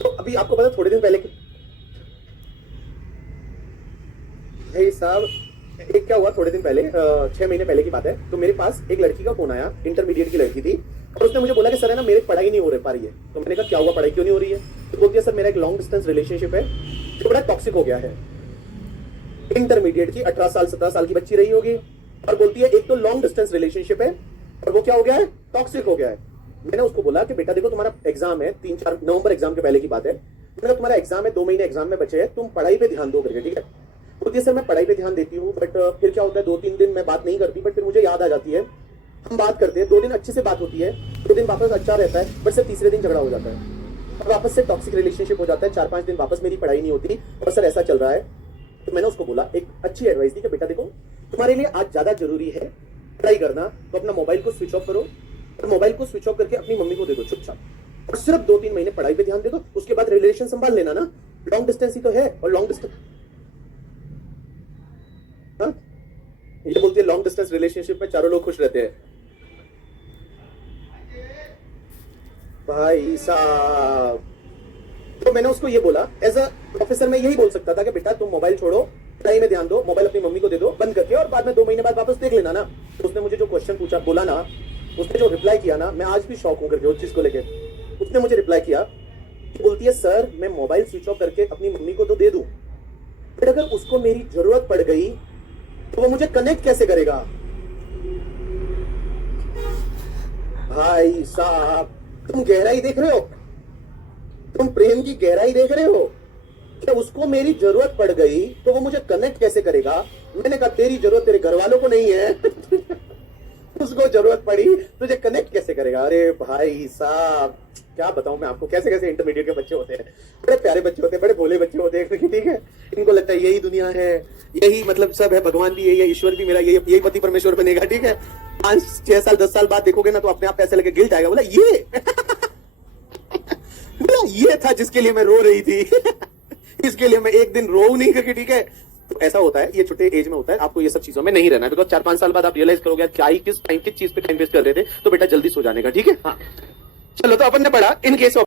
तो अभी आपको पता थोड़े दिन पहले भाई साहब एक क्या हुआ थोड़े दिन पहले 6 महीने पहले की बात है। तो मेरे पास एक लड़की का फोन आया, इंटरमीडिएट की लड़की थी, और उसने मुझे बोला कि सर है ना मेरी पढ़ाई नहीं हो पा रही है। तो मैंने कहा क्या हुआ, पढ़ाई क्यों नहीं हो रही है? तो बोलती है सर मेरा एक लॉन्ग डिस्टेंस रिलेशनशिप है जो बड़ा टॉक्सिक हो गया है। इंटरमीडिएट की 18 साल 17 साल की बच्ची रही होगी और बोलती है एक तो लॉन्ग डिस्टेंस रिलेशनशिप है और वो क्या हो गया है, टॉक्सिक हो गया है। मैंने उसको बोला कि बेटा देखो तुम्हारा एग्जाम है, 3-4 नवंबर एग्जाम के पहले की बात है। मैंने कहा तुम्हारा एग्जाम है, 2 महीने एग्जाम में बचे हैं, तुम पढ़ाई पे ध्यान दो करके, ठीक है? बोलती है सर मैं पढ़ाई पे ध्यान देती हूँ बट फिर क्या होता है 2-3 दिन मैं बात नहीं करती, बट फिर मुझे याद आ जाती है, हम बात करते हैं, 2 दिन अच्छे से बात होती है, 2 दिन वापस अच्छा रहता है, बट सर तीसरे दिन झगड़ा हो जाता है और वापस से टॉक्सिक रिलेशनशिप हो जाता है। 4-5 दिन वापस मेरी पढ़ाई नहीं होती और सर ऐसा चल रहा है। तो मैंने उसको बोला, एक अच्छी एडवाइस दी कि बेटा देखो तुम्हारे लिए आज ज्यादा जरूरी है पढ़ाई करना, तो अपना मोबाइल को स्विच ऑफ करो और मोबाइल को स्विच ऑफ करके अपनी मम्मी को दे दो चुपचाप और सिर्फ 2-3 महीने पढ़ाई पे ध्यान दे दो, उसके बाद रिलेशन संभाल लेना ना। लॉन्ग डिस्टेंस ही तो है और लॉन्ग डिस्टेंस ये बोलती है लॉन्ग डिस्टेंस रिलेशनशिप में चारों लोग खुश रहते हैं। भाई साहब तो मैंने उसको ये बोला, एज अ प्रोफेसर मैं यही बोल सकता था कि बेटा तुम मोबाइल छोड़ो, पढ़ाई में ध्यान दो, मोबाइल अपनी मम्मी को दे दो बंद करके, और बाद में 2 महीने बाद वापस देख लेना ना। तो उसने मुझे जो क्वेश्चन पूछा बोला ना, उसने जो रिप्लाई किया ना, मैं आज भी शॉक हूं करके उस चीज को लेके। उसने मुझे रिप्लाई किया, बोलती है सर मैं मोबाइल स्विच ऑफ करके अपनी मम्मी को तो दे दूं, बट अगर उसको मेरी जरूरत पड़ गई तो वो मुझे कनेक्ट कैसे करेगा? भाई साहब तुम गहराई देख रहे हो, तुम प्रेम की गहराई देख रहे हो कि उसको मेरी जरूरत पड़ गई तो वो मुझे कनेक्ट कैसे करेगा। मैंने कहा तेरी जरूरत तेरे घर वालों को नहीं है उसको जरूरत पड़ी तुझे कनेक्ट कैसे करेगा। अरे भाई साहब क्या बताऊं मैं आपको, कैसे कैसे इंटरमीडिएट के बच्चे होते हैं, बड़े प्यारे बच्चे होते हैं, बड़े भोले बच्चे होते हैं, ठीक है? इनको लगता है यही दुनिया है, यही मतलब सब है, भगवान भी यही है, ईश्वर भी मेरा यही पति परमेश्वर बनेगा, ठीक है? 5-6 साल 10 साल बाद देखोगे ना तो अपने आप ऐसे लगे गिल्ट आएगा, बोला ये बोला ये था जिसके लिए मैं रो रही थी इसके लिए मैं एक दिन रो नहीं करके, ठीक है? तो ऐसा होता है, ये छोटे एज में होता है, आपको ये सब चीजों में नहीं रहना है, बिकॉज 4-5 साल बाद आप रियलाइज करोगे क्या ही किस चीज पे टाइम वेस्ट कर रहे थे। तो बेटा जल्दी सो जाने का, ठीक है? हाँ चलो, तो अपन ने पढ़ा इन केस